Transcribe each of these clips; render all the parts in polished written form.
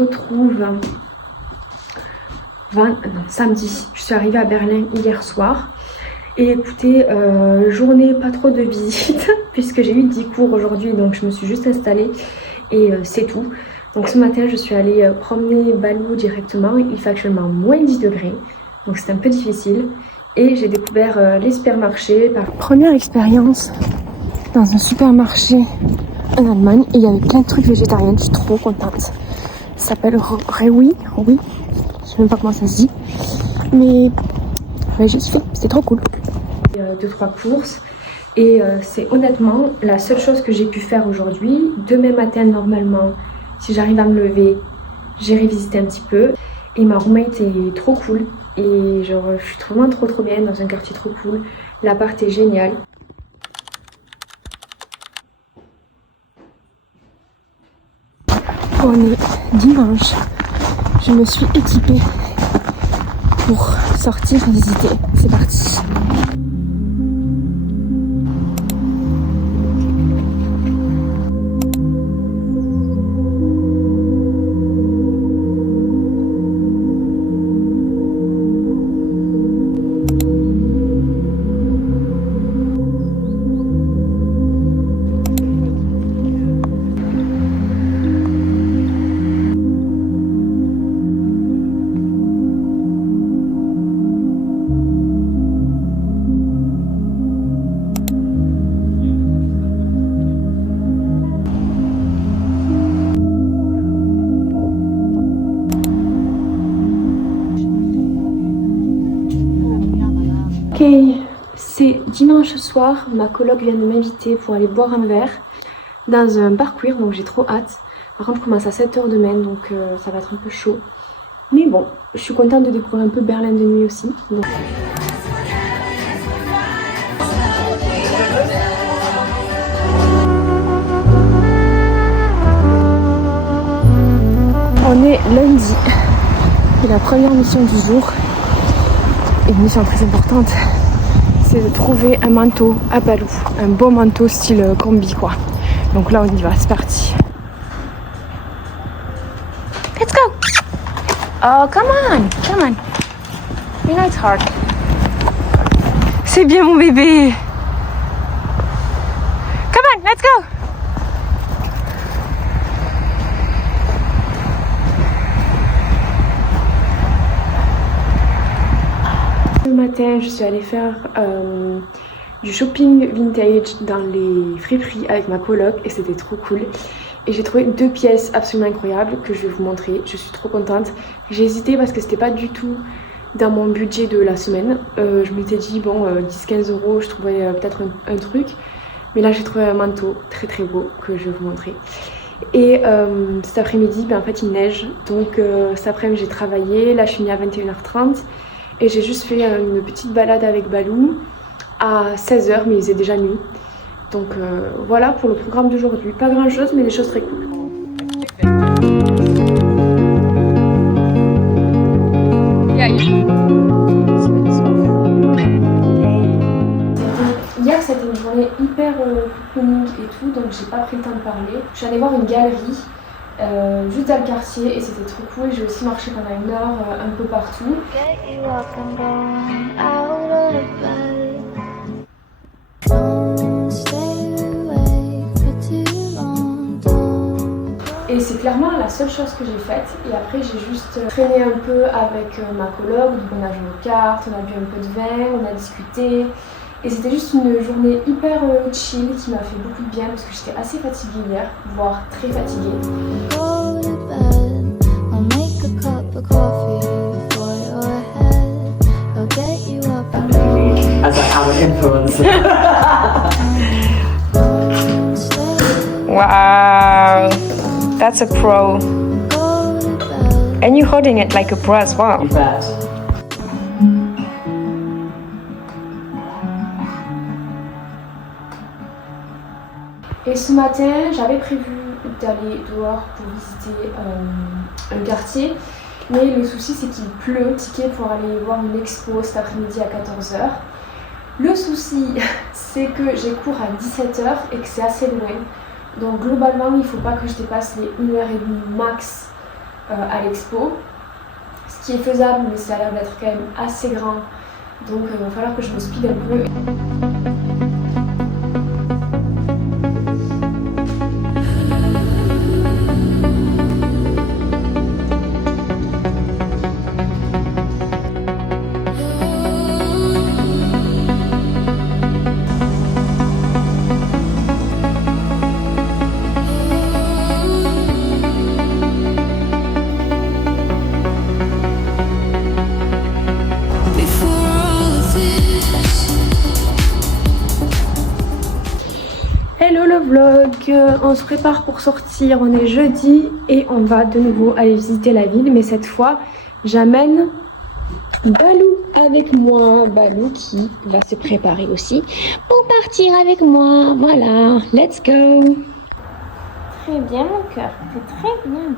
retrouve samedi. Je suis arrivée à Berlin hier soir. Et écoutez, journée pas trop de visites puisque j'ai eu 10 cours aujourd'hui, donc je me suis juste installée et c'est tout. Donc ce matin je suis allée promener Balou directement, il fait actuellement moins 10 degrés, donc c'est un peu difficile. Et j'ai découvert les supermarchés. Première expérience dans un supermarché en Allemagne et il y avait plein de trucs végétariens, je suis trop contente. Ça s'appelle Rewi, je sais même pas comment ça se dit, mais j'ai fait, c'était trop cool. 2-3 courses et c'est honnêtement la seule chose que j'ai pu faire aujourd'hui. Demain matin normalement, si j'arrive à me lever, j'irai visiter un petit peu et ma roommate est trop cool et genre je suis vraiment trop bien dans un quartier trop cool. L'appart est génial. On est dimanche, je me suis équipée pour sortir et visiter. C'est parti. Ok, c'est dimanche soir, ma coloc vient de m'inviter pour aller boire un verre dans un bar queer, donc j'ai trop hâte. Par contre, je commence à 7 h demain, donc ça va être un peu chaud. Mais bon, je suis contente de découvrir un peu Berlin de nuit aussi. Donc... On est lundi et la première mission du jour, et une mission très importante, c'est de trouver un manteau à Balou, un beau manteau style combi quoi. Donc là on y va, c'est parti. Let's go! Oh come on! You know it's hard. C'est bien mon bébé! Come on, let's go! Ce matin, je suis allée faire du shopping vintage dans les friperies avec ma coloc et c'était trop cool. Et j'ai trouvé 2 pièces absolument incroyables que je vais vous montrer. Je suis trop contente. J'ai hésité parce que c'était pas du tout dans mon budget de la semaine. Je m'étais dit bon 10-15 € je trouverais peut-être un truc. Mais là j'ai trouvé un manteau très beau que je vais vous montrer. Et cet après-midi en fait il neige. Donc cet après-midi j'ai travaillé. Là je suis venue à 21h30. Et j'ai juste fait une petite balade avec Balou à 16 h, mais il faisait déjà nuit. Donc voilà pour le programme d'aujourd'hui. Pas grand chose, mais des choses très cool. Hier c'était une journée hyper cocooning et tout, donc j'ai pas pris le temps de parler. Je suis allée voir une galerie. Juste dans le quartier et c'était trop cool. J'ai aussi marché pendant 1 heure un peu partout. Et c'est clairement la seule chose que j'ai faite. Et après j'ai juste traîné un peu avec ma coloc. Donc on a joué aux cartes, on a bu un peu de vin, on a discuté. Et c'était juste une journée hyper chill qui m'a fait beaucoup de bien parce que j'étais assez fatiguée hier, voire très fatiguée. As I have an influence. Wow, that's a pro. And you're holding it like a pro as well. You bet. Et ce matin, j'avais prévu d'aller dehors pour visiter un quartier. Mais le souci, c'est qu'il pleut. Ticket pour aller voir une expo cet après-midi à 14 h. Le souci, c'est que j'ai cours à 17 h et que c'est assez loin. Donc globalement, il ne faut pas que je dépasse les 1 h 30 max à l'expo. Ce qui est faisable, mais ça a l'air d'être quand même assez grand. Donc il va falloir que je me speed un peu. Hello le vlog, on se prépare pour sortir, on est jeudi et on va de nouveau aller visiter la ville, mais cette fois j'amène Balou avec moi, Balou qui va se préparer aussi pour partir avec moi, voilà, let's go. Très bien mon cœur, c'est très bien.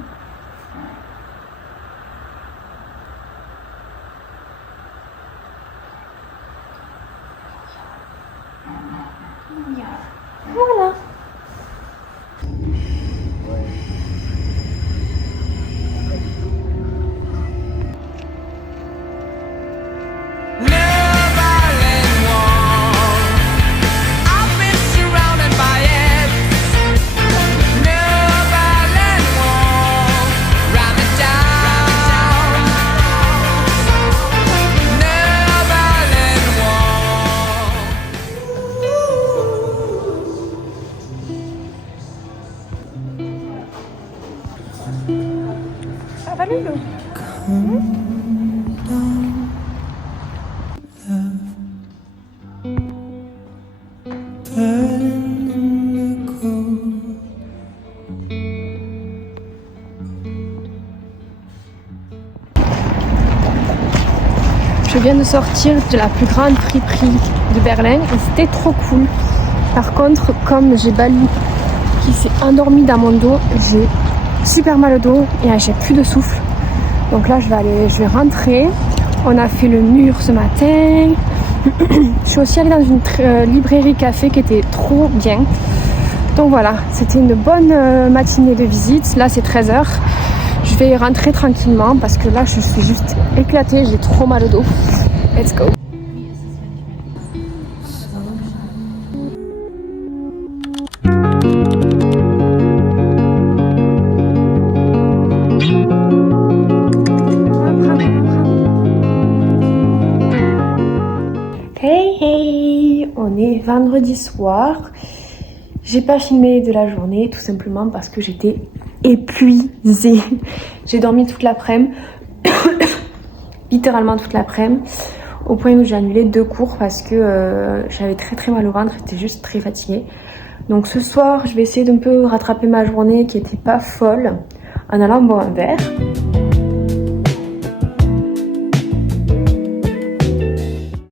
Voilà. Ça va Loulou? Je viens de sortir de la plus grande friperie de Berlin et c'était trop cool. Par contre, comme j'ai Balou qui s'est endormi dans mon dos, j'ai super mal au dos et j'ai plus de souffle. Donc là je vais rentrer. On a fait le mur ce matin. Je suis aussi allée dans une librairie café qui était trop bien. Donc voilà, c'était une bonne matinée de visite. Là c'est 13h. Je vais rentrer tranquillement parce que là je suis juste éclatée, j'ai trop mal au dos. Let's go. Hey hey, on est vendredi soir. J'ai pas filmé de la journée tout simplement parce que j'étais épuisée. J'ai dormi toute l'après-midi, littéralement toute l'après-midi, au point où j'ai annulé 2 cours parce que j'avais très mal au ventre, j'étais juste très fatiguée. Donc ce soir, je vais essayer d'un peu rattraper ma journée qui était pas folle en allant boire un verre.